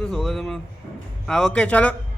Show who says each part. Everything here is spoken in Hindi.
Speaker 1: आवाज़ उठवला तर सोबत मैं। हाँ ओके चलो।